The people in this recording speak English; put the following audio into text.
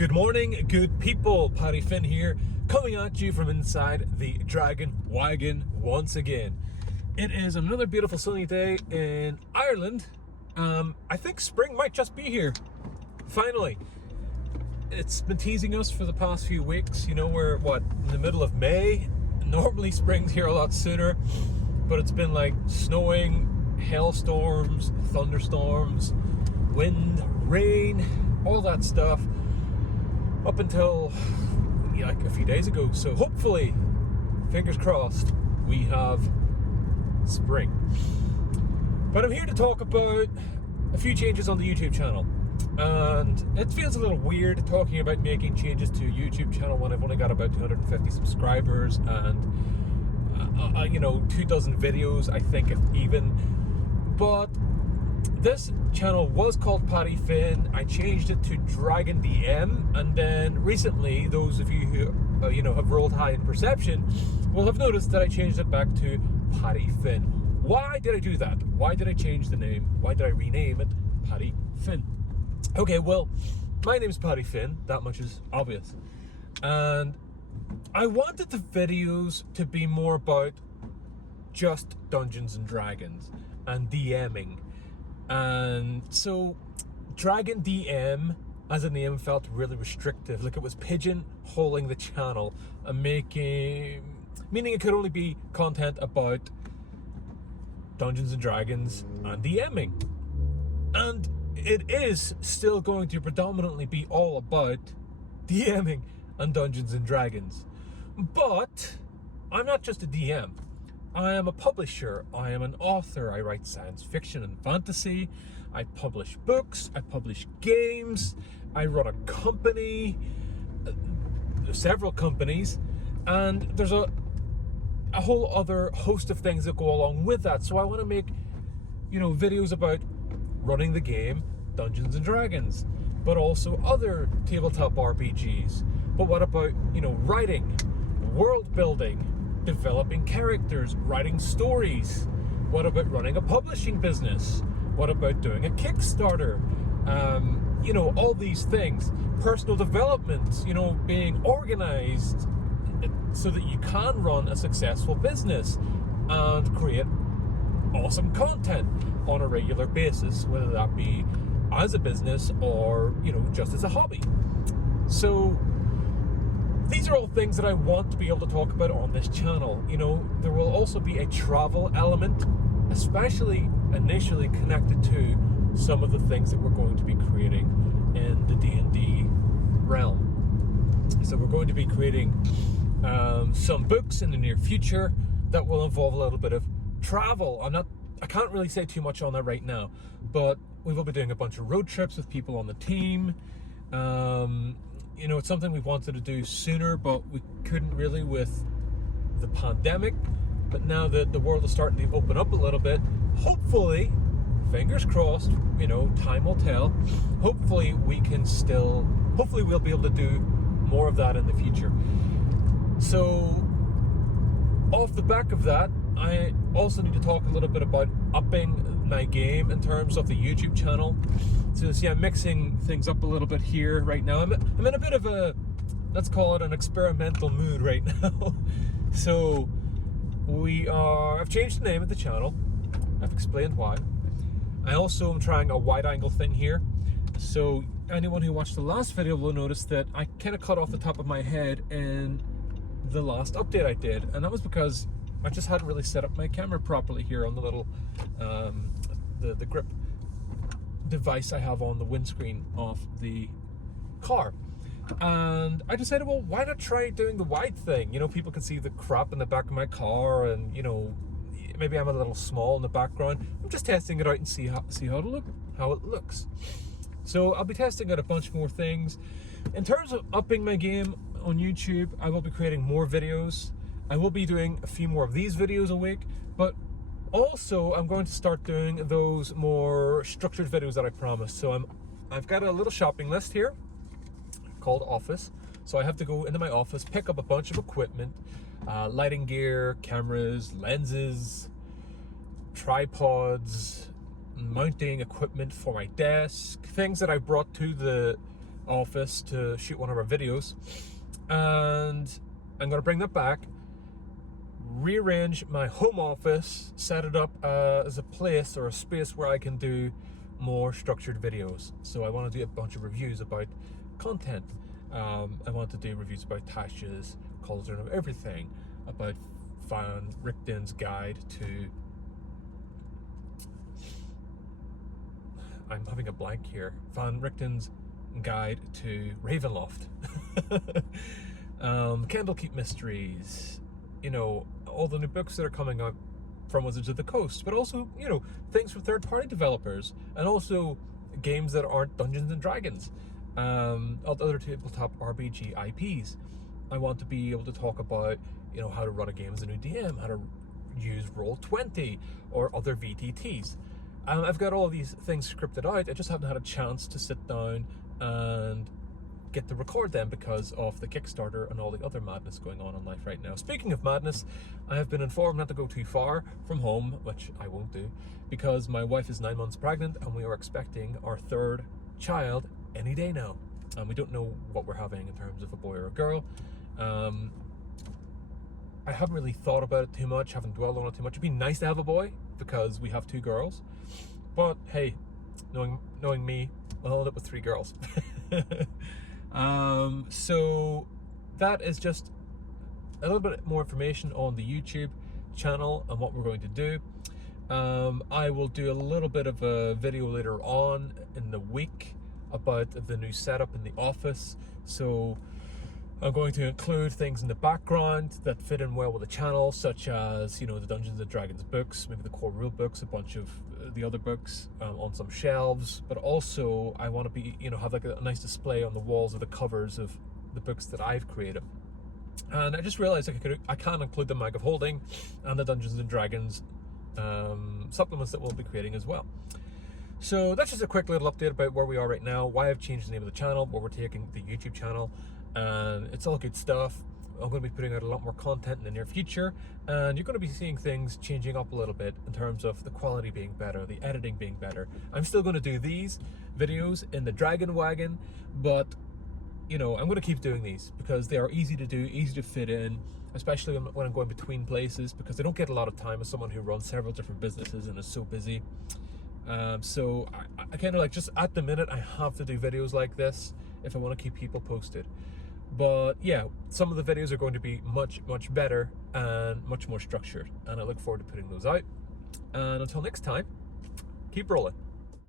Good morning, good people. Paddy Finn here, coming at you from inside the Dragon Wagon once again. It is another beautiful sunny day in Ireland. I think spring might just be here. Finally. It's been teasing us for the past few weeks. You know, we're, in the middle of May? Normally spring's here a lot sooner, but it's been like snowing, hailstorms, thunderstorms, wind, rain, all that stuff. Up until like a few days ago. So hopefully, fingers crossed, we have spring. But I'm here to talk about a few changes on the YouTube channel. And it feels a little weird talking about making changes to a YouTube channel when I've only got about 250 subscribers and 24 videos, I think, if even. But this channel was called Paddy Finn. I changed it to Dragon DM, and then recently, those of you who have rolled high in perception will have noticed that I changed it back to Paddy Finn. Why did I do that? Why did I change the name? Why did I rename it Paddy Finn? Okay, well, my name's Paddy Finn. That much is obvious, and I wanted the videos to be more about just Dungeons and Dragons and DMing. And so Dragon DM as a name felt really restrictive, like it was pigeonholing the channel and meaning it could only be content about Dungeons and Dragons and DMing. And it is still going to predominantly be all about DMing and Dungeons and Dragons. But I'm not just a DM. I am a publisher, I am an author, I write science fiction and fantasy, I publish books, I publish games, I run a company, several companies, and there's a whole other host of things that go along with that. So I want to make, videos about running the game Dungeons and Dragons, but also other tabletop RPGs. But what about, writing, world building, developing characters, writing stories? What about running a publishing business? What about doing a Kickstarter? All these things. Personal development, being organized so that you can run a successful business and create awesome content on a regular basis, whether that be as a business or, just as a hobby. So these are all things that I want to be able to talk about on this channel. There will also be a travel element, especially initially connected to some of the things that we're going to be creating in the D&D realm. So we're going to be creating some books in the near future that will involve a little bit of travel. I can't really say too much on that right now, but we will be doing a bunch of road trips with people on the team. It's something we wanted to do sooner, but we couldn't really with the pandemic. But now that the world is starting to open up a little bit, hopefully, fingers crossed, time will tell. Hopefully we'll be able to do more of that in the future. So, off the back of that, I also need to talk a little bit about upping my game in terms of the YouTube channel. So I'm mixing things up a little bit here right now. I'm in a bit of a, let's call it an experimental mood right now. So I've changed the name of the channel. I've explained why. I also am trying a wide angle thing here. So anyone who watched the last video will notice that I kind of cut off the top of my head in the last update I did. And that was because I just hadn't really set up my camera properly here on the little, the grip device I have on the windscreen of the car. And I decided, well, why not try doing the wide thing? People can see the crap in the back of my car, and maybe I'm a little small in the background. I'm just testing it out and see how it looks. So I'll be testing out a bunch more things. In terms of upping my game on YouTube, I will be creating more videos. I will be doing a few more of these videos a week, but also I'm going to start doing those more structured videos that I promised. So I've got a little shopping list here called Office. So I have to go into my office, pick up a bunch of equipment, lighting gear, cameras, lenses, tripods, mounting equipment for my desk, things that I brought to the office to shoot one of our videos, and I'm going to bring that back, rearrange my home office, set it up as a place or a space where I can do more structured videos. So I want to do a bunch of reviews about content. I want to do reviews about Tasha's Cauldron of Everything, about Van Richten's guide to... I'm having a blank here. Van Richten's guide to Ravenloft. Candlekeep Mysteries, you know, all the new books that are coming out from Wizards of the Coast, but also, you know, things from third-party developers, and also games that aren't Dungeons and Dragons, other tabletop RPG IPs. I want to be able to talk about, you know, how to run a game as a new DM, how to use Roll20 or other VTTs. I've got all these things scripted out. I just haven't had a chance to sit down and get to record them because of the Kickstarter and all the other madness going on in life right now. Speaking of madness, I have been informed not to go too far from home, which I won't do, because my wife is 9 months pregnant and we are expecting our third child any day now. And we don't know what we're having in terms of a boy or a girl. I haven't really thought about it too much, haven't dwelled on it too much. It'd be nice to have a boy because we have 2 girls. But hey, knowing me, I'll end up with 3 girls. So that is just a little bit more information on the YouTube channel and what we're going to do. I will do a little bit of a video later on in the week about the new setup in the office. So I'm going to include things in the background that fit in well with the channel, such as, you know, the Dungeons and Dragons books, maybe the core rule books, a bunch of the other books on some shelves. But also I want to be, you know, have like a nice display on the walls of the covers of the books that I've created. And I just realized I can include the Mag of Holding and the Dungeons and Dragons supplements that we'll be creating as well. So that's just a quick little update about where we are right now, why I've changed the name of the channel, where we're taking the YouTube channel, and it's all good stuff. I'm going to be putting out a lot more content in the near future, and you're going to be seeing things changing up a little bit in terms of the quality being better, the editing being better. I'm still going to do these videos in the Dragon Wagon, but you know, I'm going to keep doing these because they are easy to do, easy to fit in, especially when I'm going between places, because I don't get a lot of time as someone who runs several different businesses and is so busy. So I kind of like, just at the minute, I have to do videos like this if I want to keep people posted. But yeah, some of the videos are going to be much better and much more structured, and I look forward to putting those out. And until next time, keep rolling.